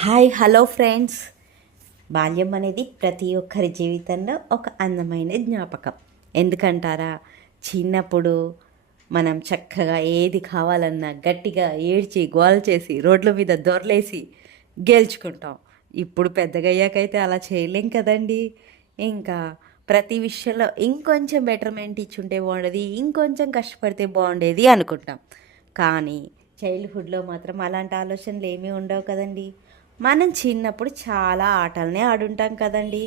Hi hello friends. బాల్యం అనేది ప్రతి ఒక్కరి జీవితంలో ఒక అందమైన జ్ఞాపకం. ఎందుకంటారా? చిన్నప్పుడు మనం చక్కగా ఏది కావాలన్నా గట్టిగా ఏడ్చి గోల చేసి రోడ్ల మీద దొర్లేసి గెలుచుకుంటాం. ఇప్పుడు పెద్దగయ్యాకైతే అలా చేయలేం కదండి. ఇంకా ప్రతి విషయంలో ఇంకొంచెం బెటర్మెంట్ ఇచ్చుంటే బాగుండేది, ఇంకొంచెం కష్టపడితే బాగుండేది అనుకుంటాం. కానీ చైల్డ్హుడ్లో మాత్రం అలాంటి ఆలోచనలు ఏమీ ఉండవు కదండి. మనం చిన్నప్పుడు చాలా ఆటలనే ఆడుంటాం కదండి.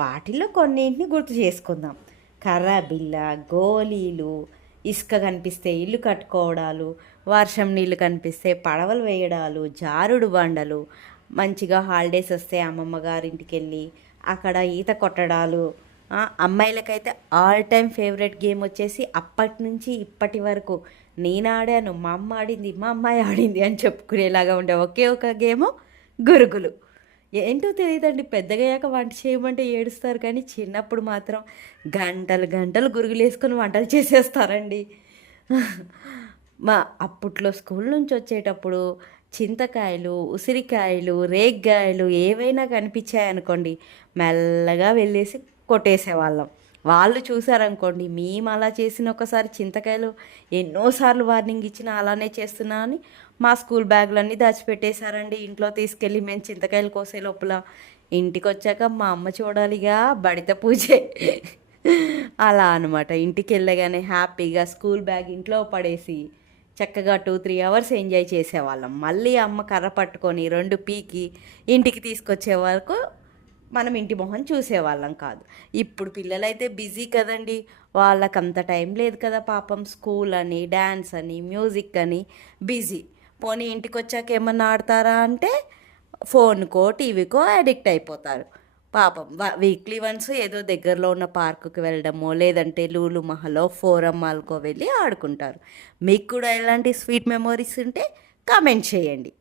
వాటిల్లో కొన్నింటిని గుర్తు చేసుకుందాం. కర్ర బిల్ల, గోళీలు, ఇసుక కనిపిస్తే ఇల్లు కట్టుకోవడాలు, వర్షం నీళ్ళు కనిపిస్తే పడవలు వేయడాలు, జారుడు బండలు, మంచిగా హాలిడేస్ వస్తే అమ్మమ్మ గారింటికి వెళ్ళి అక్కడ ఈత కొట్టడాలు. అమ్మాయిలకైతే ఆల్ టైమ్ ఫేవరెట్ గేమ్ వచ్చేసి అప్పటి నుంచి ఇప్పటి వరకు నేను ఆడాను, మా అమ్మ ఆడింది, మా అమ్మాయి ఆడింది అని చెప్పుకునేలాగా ఉండే ఒకే ఒక గేము గురుగులు. ఏంటో తెలియదండి, పెద్దగయ్యాక వంట చేయమంటే ఏడుస్తారు, కానీ చిన్నప్పుడు మాత్రం గంటలు గంటలు గురుగులు వేసుకొని వంటలు చేసేస్తారండి. మా అప్పట్లో స్కూల్ నుంచి వచ్చేటప్పుడు చింతకాయలు, ఉసిరికాయలు, రేగ్గాయలు ఏవైనా కనిపించాయనుకోండి, మెల్లగా వెళ్ళేసి కొట్టేసేవాళ్ళం. వాళ్ళు చూసారనుకోండి, మేము అలా చేసిన ఒకసారి చింతకాయలు ఎన్నోసార్లు వార్నింగ్ ఇచ్చినా అలానే చేస్తున్నా అని మా స్కూల్ బ్యాగులన్నీ దాచిపెట్టేశారండి. ఇంట్లో తీసుకెళ్ళి మేము చింతకాయలు కోసే లోపల ఇంటికి వచ్చాక మా అమ్మ చూడాలిగా బడిత పూజే. అలా అనమాట. ఇంటికి వెళ్ళగానే హ్యాపీగా స్కూల్ బ్యాగ్ ఇంట్లో పడేసి చక్కగా 2-3 అవర్స్ ఎంజాయ్ చేసేవాళ్ళం. మళ్ళీ అమ్మ కర్ర పట్టుకొని 2 పీకి ఇంటికి తీసుకొచ్చే వరకు మనం ఇంటి మొహం చూసేవాళ్ళం కాదు. ఇప్పుడు పిల్లలైతే బిజీ కదండి. వాళ్ళకంత టైం లేదు కదా పాపం. స్కూల్ అని, డ్యాన్స్ అని, మ్యూజిక్ అని బిజీ. పోనీ ఇంటికి వచ్చాక ఏమన్నా ఆడతారా అంటే ఫోన్కో టీవీకో అడిక్ట్ అయిపోతారు పాపం. వీక్లీ వన్స్ ఏదో దగ్గరలో ఉన్న పార్కుకి వెళ్ళడమో లేదంటే లూలు మహలో ఫోరం మాల్కో వెళ్ళి ఆడుకుంటారు. మీకు కూడా ఎలాంటి స్వీట్ మెమోరీస్ ఉంటే కామెంట్ చేయండి.